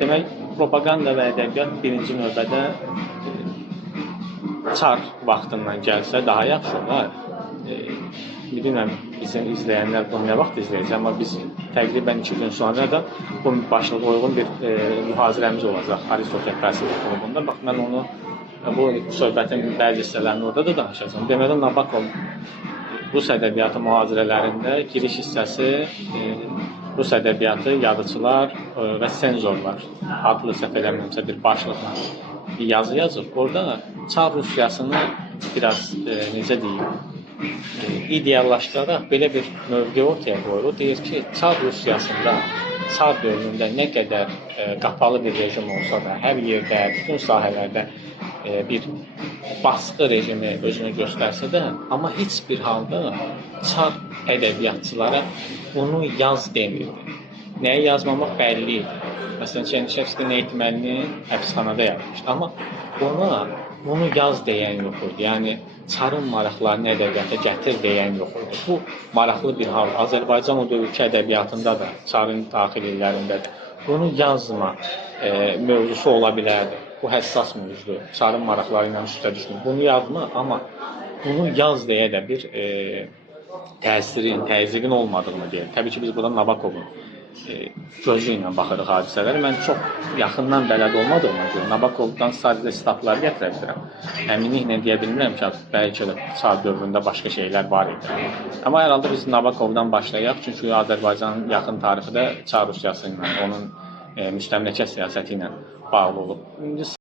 Demək, propaganda və ədəbiyyat birinci növbədə çar vaxtından gəlsə daha yaxşı olar. Bilmirəm, bizim izləyənlər bunu nə vaxt izləyəcək, amma biz təqribən 2 gün sonra da bu başlığa uyğun bir mühazirəmiz olacaq Aristotel Felsefe klubunda. Bax, mən onu bu söhbətin bəzi hissələrini orada da danışacağım. Deməli, Nabokov Rus ədəbiyyatı mühazirələrində giriş hissəsi Rus ədəbiyyatı yazıçılar və senzorlar adlı səhv eləmirəmsə bir başlıqla bir yazı yazıb. Orada Çar Rusiyasını biraz necə deyim, ideallaşdıraraq belə bir mövqe ortaya qoyur. O deyir ki, Çar Rusiyasında, Çar dövründə nə qədər qapalı bir rejim olsa da, hər yerdə, bütün sahələrdə bir baskı rejimi özünü göstərsə də, amma heç bir halda Çar ədəbiyyatçılara onu yaz demirdi. Nəyi yazmamaq bəlli idi. Məsələn, Çernyşevski nə etməlini həbsxanada yazmışdı, amma ona bunu yaz deyən yox idi. Yəni, Çarın maraqlarını ədəbiyyata gətir deyən yox idi. Bu maraqlı bir hal. Azərbaycan o dövrki ədəbiyyatında da, Çarın daxil illərində də bunu yazma mövzusu ola bilərdi. Bu həssas mövzudur. Çarın maraqları ilə üstə düşmür. Bunu yazma, amma bunu yaz deyə də bir təsirin, təzyiqin olmadığını deyir. Təbii ki, biz burada Nabokovun gözü ilə baxırıq hadisələrə. Mən çox yaxından bələd olmadığıma görə Nabokovdan sadəcə statları gətirə bilirəm. Əminliklə deyə bilmirəm ki, bəlkə də Çar dövründə başqa şeylər var idi. Amma hər halda biz Nabokovdan başlayaq, çünki Azərbaycanın yaxın tarixi də Çar Rusiyası ilə, onun müstəmləkə siyasəti ilə bağlı olub.